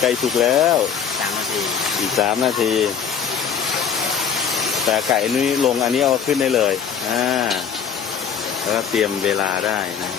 ไก่สุกแล้ว3 นาที อีก3 นาทีแต่ไก่นี้ลงอันนี้เอาขึ้นได้เลยแล้วก็เตรียมเวลาได้นะ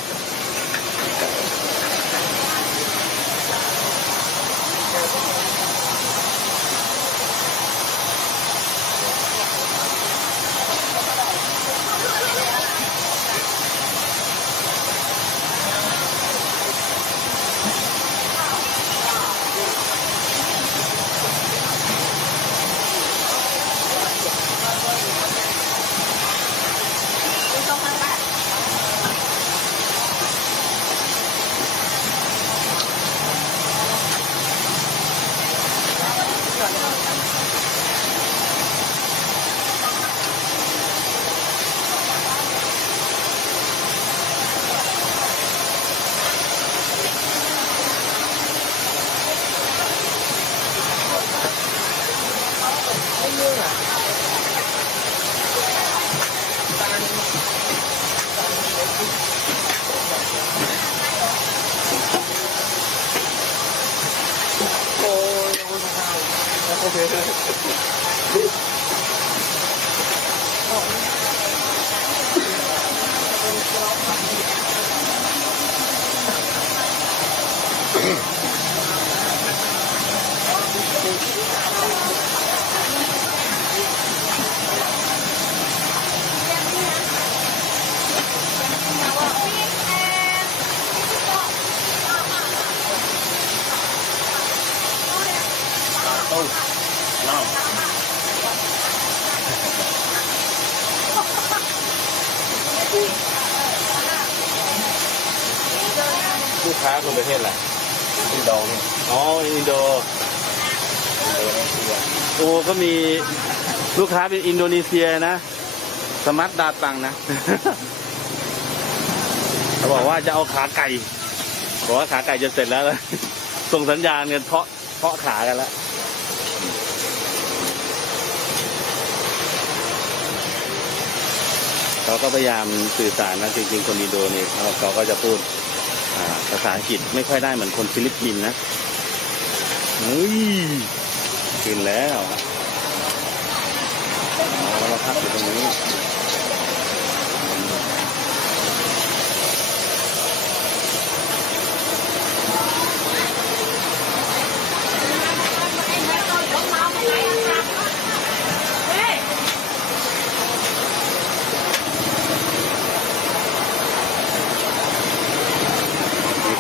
ลูกค้าคนประเทศอะไรอินโดนี่อินโดโอ้ก็มีลูกค้าเป็นอินโดนีเซียนะสมัตดาตังนะ เขาบอกว่าจะเอาขาไก่บอกว่าขาไก่จะเสร็จแล้ว ส่งสัญญาณกันเพาะขากันแล้วเขาก็พยายามสื่อสารนะจริงๆคนอินโดนี่เขาก็จะพูดภาษาอังกฤษไม่ค่อยได้เหมือนคนฟิลิปปินส์นะกินแล้วเรามาพักอยู่ตรงนี้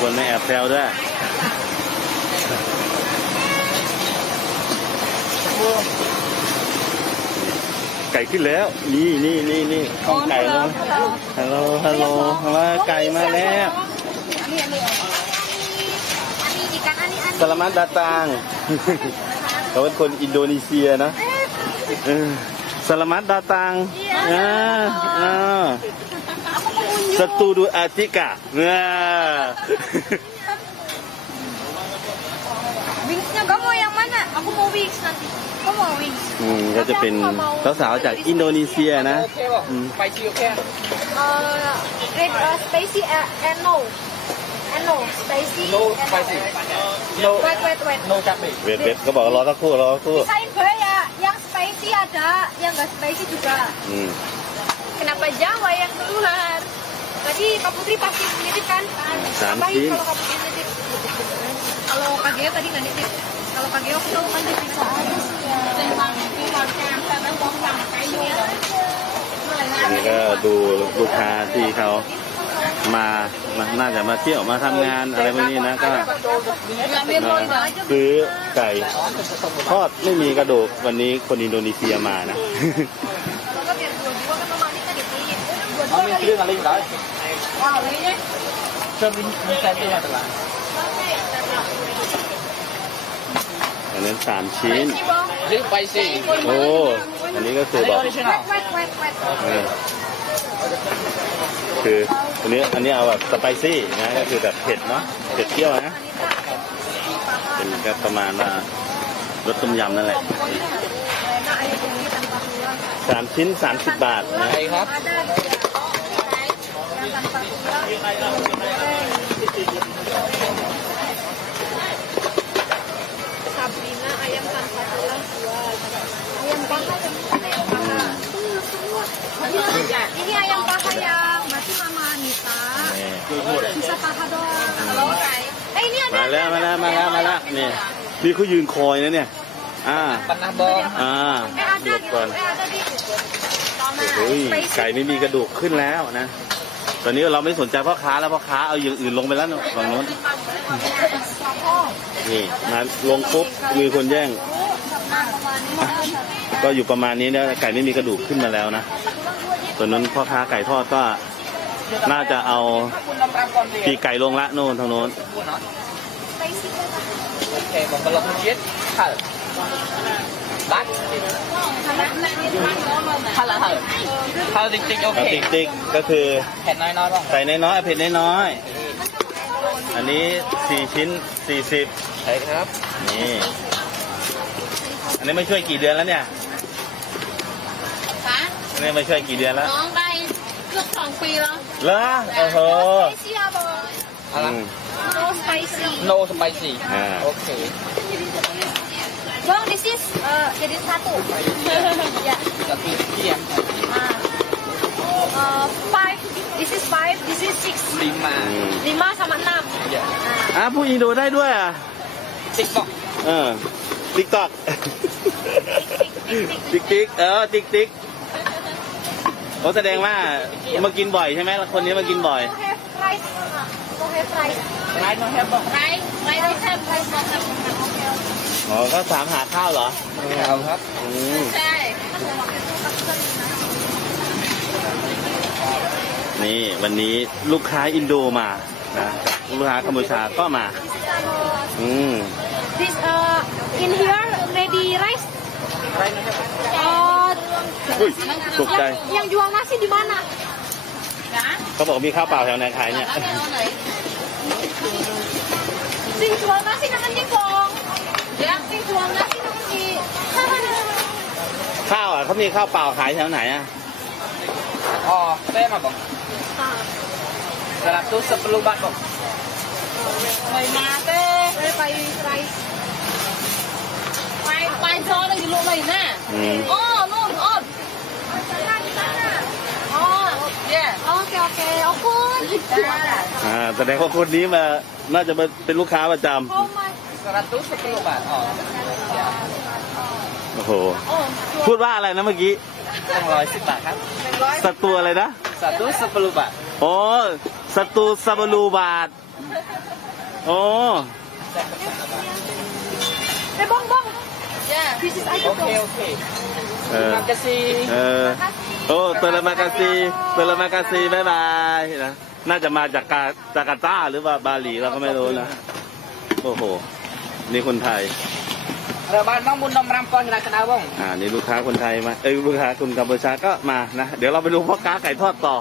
คนไม่แอบแซวด้วยไก่ขึ้นแล้วนี่ข้องไก่แล้วฮัลโหลมาไก่มาแล้วสลามัตดาตังเขาเป็นคนอินโดนีเซียนะสลามัตดาตังSetudu Atika. Wingsnya kamu yang mana? Aku mau wings nanti. Kamu mau wings? ก็จะเป็นสาวๆจากอินโดนีเซียนะSpicy okay? Spicy and no. And no spicy. No spicy. No. Wait. No chutney. เวทก็บอกรอสักครู่ Pisahin gue ya. Yang spicy ada, yang nggak spicy juga. Kenapa Jawa yang keluar? Tadi Kak Putri pasti nitip kan? Ngapain kalau Kak Putri nitip? Kalau Kak Geo tadi nggak nitip. Kalau Kak Geo ketemu kan nitip.นี่ก็ดูลูกค้าที่เขามาน่าจะมาเที่ยวมาทำงานอะไรพวกนี้นะก็ซื้อไก่ทอดไม่มีกระดูกวันนี้คนอินโดนีเซียมานะอันนั้น3 ชิ้นโอ้อันนี้ก็คือบอกคืออันนี้เอาแบบสไปซี่นะก็คือแบบเผ็ดเนาะเผ็ดเที่ยวนะเป็นก็ประมาณรสต้มยำนั่นแหละ3 ชิ้น30 บาทนะครับ paha doang. Eh ini ada. มาแล้วเนี่ยนี่เขายืนคอยนะเนี่ยPernah bong. หลบก่อน ada di. โอ้ยไก่ไม่มีกระดูกขึ้นแล้วนะ ตอนนี้เราไม่สนใจพ่อค้าแล้วพ่อค้าเอาอย่างอื่นลงไปแล้วฝั่งโน้นนี่มาลงปุ๊บมีคนแย่ง ก็อยู่ประมาณนี้นะไก่ไม่มีกระดูกขึ้นมาแล้วนะตอนนั้นพ่อค้าไก่ทอดก็น่าจะเอาปีกไก่ลงละโน่นทางโน้น Oke, belum masjid. Hal. Bát. Hal tik-tik เอา oke. ติ๊กก็คือ เผ็ดน้อยๆบ้าง ใส่น้อยๆเผ็ดน้อยๆอันนี้4ชิ้น40 ใช่ครับ นี่อันนี้ไม่ช่วยกี่เดือนแล้วเนี่ย Hah? อันนี้ไม่ช่วยกี่เดือนแล้ว น้องได้เกือบ2 ปีแล้ว เหรอโอ้โห spicy ya bang อะไร no spicy no spicy โอเค bang this is jadi 1 ya จะตีเที่ยง 5 this is 5 this is 6 ลิมา 5 sama 6 อย่า พูดอินโดได้ด้วยอ่ะ ติ๊กบอก ติ๊กตอกติ๊กติ๊กติ๊กเขาแสดงว่ามากินบ่อยใช่ไหมคนนี้มากินบ่อย no have rice no have rice ไรน้องแฮบบอก rice don't have rice don't have อ๋อก็ถามหาข้าวเหรอ เอาครับ ใช่ นี่วันนี้ลูกค้าอินโดมานะลูกค้ากัมพูชาก็มา this in here ready rice ไรน้องแฮบ อุ้ยตกใจ yang jual nasi di manaเขาบอกมีข้าวเปล่าแถวไหนขายเนี่ย sing jual nasi naman di Kong ya sing jual nasi naman di ข้าวอ่ะเขามีข้าวเปล่าขายแถวไหนอ่ะ อ๋อเต้มาบอก110 บาทบอก May mate pay rice pay so na gilo may na oh no on oh yeah okay okay ขอบคุณ แสดงว่าคนนี้มาน่าจะมาเป็นลูกค้าประจ how much 110 บาทอ๋อ ำโอ้โหพูดว่าอะไรนะเมื่อกี้ 110 บาทครับ ศัตรูอะไรนะ 110 บาท โอ้ศัตรูซับรูบาทโอ้ bong bong yeah this is item โอเคโอเค terima kasih โอ้เตลมากาซีบ๊ายบายนะน่าจะมาจากจาการ์ตาหรือว่าบาหลีเราก็ไม่รู้นะโอ้โหนี่คนไทย เราบ้านน้องบุญนมรำกรกันนะบ้าง นี่ลูกค้าคนไทยมาลูกค้าคนกัมพูชาก็มานะเดี๋ยวเราไปดูพ่อค้าไก่ทอดต่อ